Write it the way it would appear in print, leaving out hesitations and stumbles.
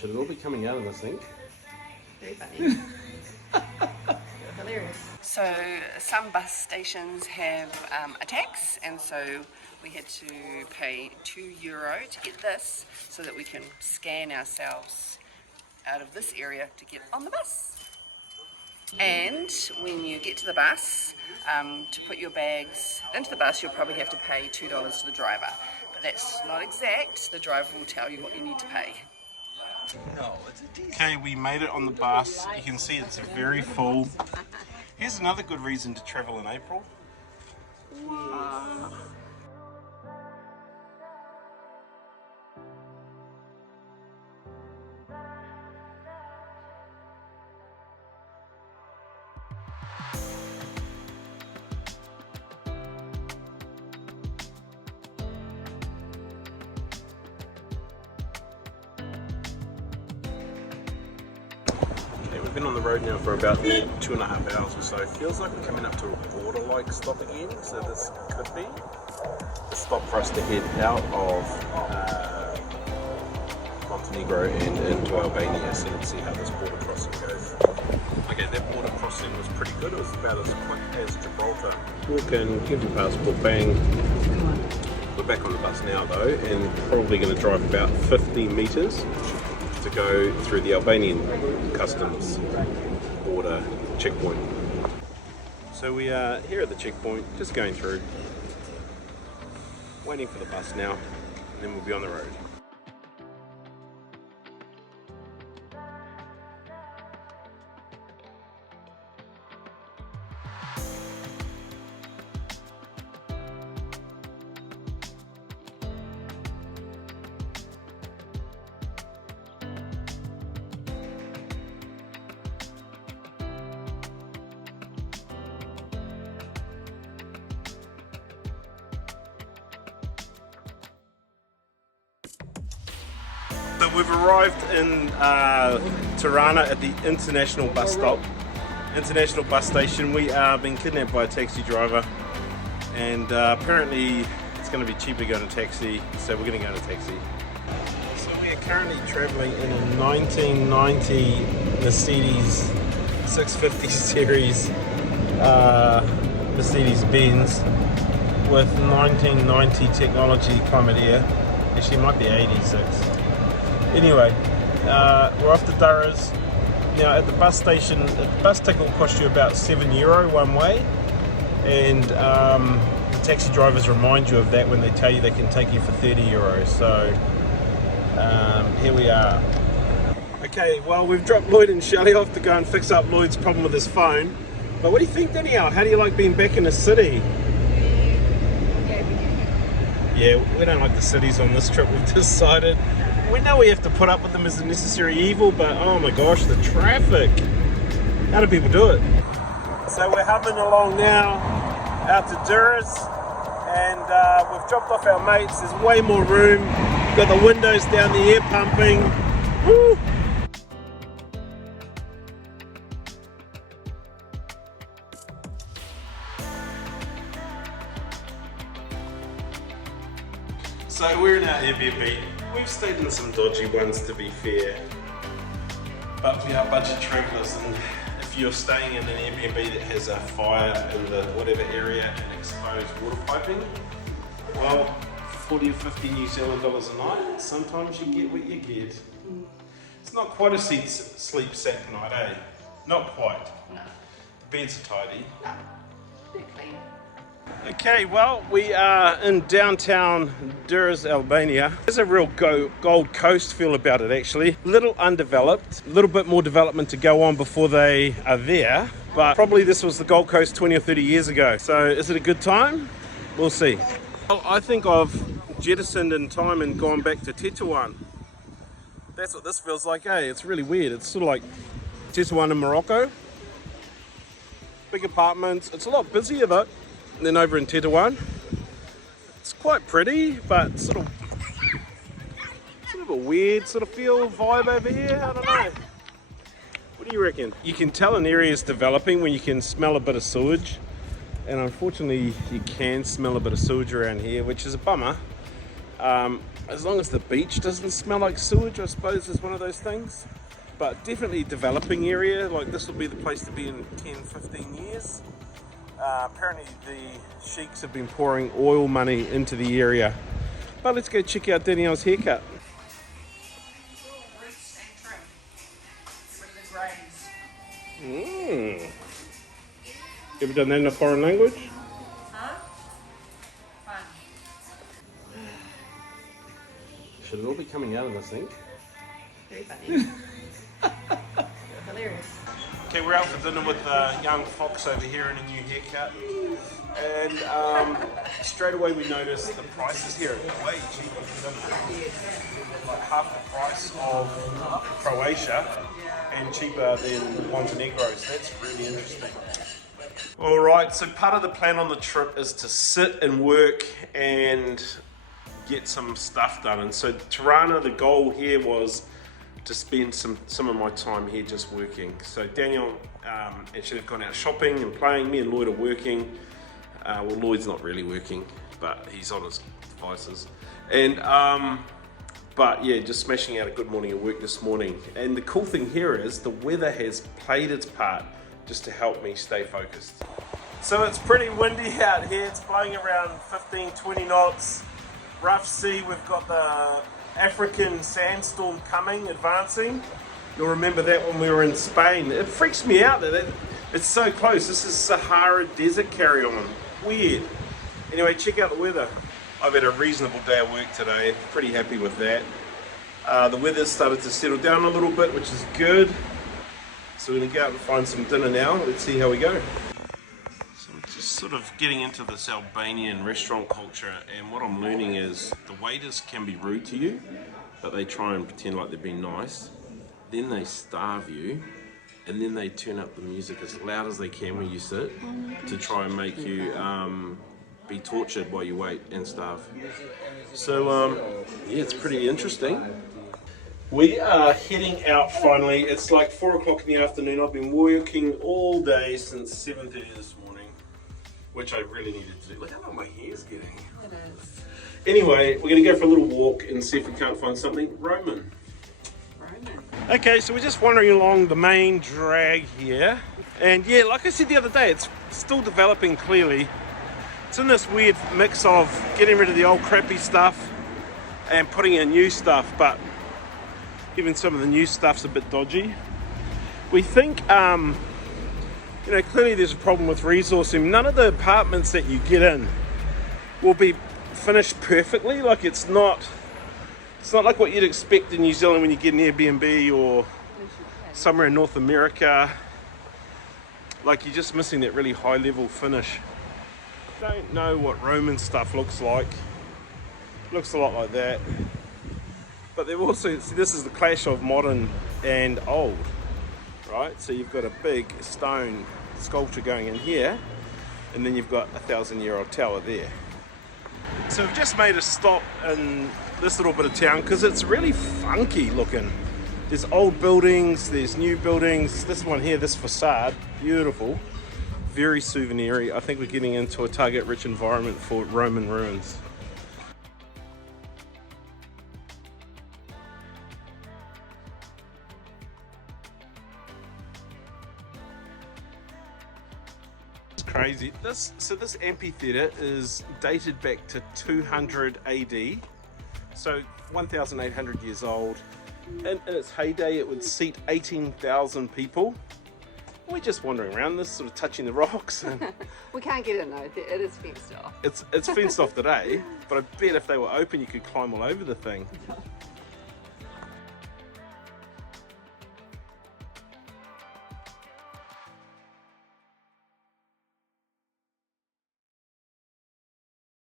Should it all be coming out in the sink? Very funny. Hilarious. So some bus stations have a tax, and so we had to pay €2 to get this so that we can scan ourselves out of this area to get on the bus. And when you get to the bus, to put your bags into the bus, you'll probably have to pay $2 to the driver. But that's not exact. The driver will tell you what you need to pay. Okay, we made it on the bus. You can see it's very full. Here's another good reason to travel in April. We've been on the road now for about 2.5 hours or so. It feels like we're coming up to a border-like stop again, so this could be a stop for us to head out of Montenegro and into Albania, so let's see how this border crossing goes. Okay, that border crossing was pretty good. It was about as quick as Gibraltar. Walk in, give your passport, bang. We're back on the bus now though, and probably going to drive about 50 metres to go through the Albanian customs border checkpoint. So we are here at the checkpoint, just going through, waiting for the bus now, and then we'll be on the road. So we've arrived in Tirana at the international bus station. We are being kidnapped by a taxi driver, and apparently it's going to be cheaper going to taxi, so we're going to go to taxi. So we are currently travelling in a 1990 Mercedes 650 series Mercedes Benz with 1990 technology climate air. Actually, it might be 86. Anyway, we're off to Durres. Now at the bus station, the bus ticket will cost you about €7 one way, and the taxi drivers remind you of that when they tell you they can take you for €30. So here we are. Okay, well we've dropped Lloyd and Shelley off to go and fix up Lloyd's problem with his phone. But what do you think, Danielle? How do you like being back in the city? Yeah, we don't like the cities on this trip, we've decided. We know we have to put up with them as a necessary evil, but oh my gosh, the traffic. How do people do it? So we're humming along now out to Durres, and we've dropped off our mates. There's way more room. We've got the windows down, the air pumping. Woo! So we're in our Airbnb. We've stayed in some dodgy ones, to be fair, but we are budget travellers, and if you're staying in an Airbnb that has a fire in the whatever area and exposed water piping, well, 40 or 50 New Zealand dollars a night, sometimes you get what you get. It's not quite a sleep sack night, eh? Not quite. No. The beds are tidy. No. They're clean. Okay, well, we are in downtown Durres, Albania. There's a real Gold Coast feel about it, actually. Little undeveloped, a little bit more development to go on before they are there, but probably this was the Gold Coast 20 or 30 years ago. So is it a good time? We'll see. Well, I think I've jettisoned in time and gone back to Tetuan. That's what this feels like, eh? It's really weird. It's sort of like Tetuan in Morocco. Big apartments. It's a lot busier though than over in Tetuan. It's quite pretty, but sort of a weird sort of feel vibe over here. I don't know. What do you reckon? You can tell an area is developing when you can smell a bit of sewage, and unfortunately you can smell a bit of sewage around here, which is a bummer. as long as the beach doesn't smell like sewage, I suppose is one of those things. But definitely developing area, like this will be the place to be in 10-15 years. Apparently the sheiks have been pouring oil money into the area. But let's go check out Danielle's haircut. Ever done that in a foreign language? Huh? Fun. Should it all be coming out in the sink? Very funny. Hilarious. Okay, we're out for dinner with young Fox over here in a new haircut. And straight away we noticed the prices here are way cheaper than like half the price of Croatia and cheaper than Montenegro, so that's really interesting. Alright, so part of the plan on the trip is to sit and work and get some stuff done. And so Tirana, the goal here was to spend some of my time here just working. So Daniel actually have gone out shopping and playing. Me and Lloyd are working. Well, Lloyd's not really working, but he's on his devices. And but yeah, just smashing out a good morning of work this morning. And the cool thing here is the weather has played its part just to help me stay focused. So it's pretty windy out here. It's blowing around 15-20 knots. Rough sea. We've got the African sandstorm coming, advancing. You'll remember that when we were in Spain. It freaks me out that it's so close. This is Sahara Desert carry-on. Weird. Anyway, check out the weather. I've had a reasonable day of work today. Pretty happy with that. The weather's started to settle down a little bit, which is good. So we're going to go out and find some dinner now. Let's see how we go. So we're just sort of getting into this Albanian restaurant culture, and what I'm learning is the waiters can be rude to you, but they try and pretend like they're being nice. Then they starve you, and then they turn up the music as loud as they can where you sit to try and make you be tortured while you wait and starve. So yeah, it's pretty interesting. We are heading out finally. It's like 4 o'clock in the afternoon. I've been working all day since 7:30 this morning, which I really needed to do. Look how long my hair's getting. It is. Anyway, we're going to go for a little walk and see if we can't find something Roman. Okay, so we're just wandering along the main drag here. And yeah, like I said the other day, it's still developing clearly. It's in this weird mix of getting rid of the old crappy stuff and putting in new stuff, but even some of the new stuff's a bit dodgy. We think, you know, clearly there's a problem with resourcing. None of the apartments that you get in will be finished perfectly. Like it's not like what you'd expect in New Zealand when you get an Airbnb or somewhere in North America. Like you're just missing that really high level finish. I don't know what Roman stuff looks like. Looks a lot like that. But they've also, see, this is the clash of modern and old, right? So you've got a big stone sculpture going in here, and then you've got a 1,000-year-old tower there. So we've just made a stop in this little bit of town because it's really funky looking. There's old buildings, there's new buildings. This one here, this facade, beautiful, very souvenir-y. I think we're getting into a target-rich environment for Roman ruins. Crazy. This amphitheatre is dated back to 200 AD, so 1,800 years old. In its heyday, it would seat 18,000 people. We're just wandering around this, sort of touching the rocks. And We can't get in though. It is fenced off. it's fenced off today, but I bet if they were open, you could climb all over the thing.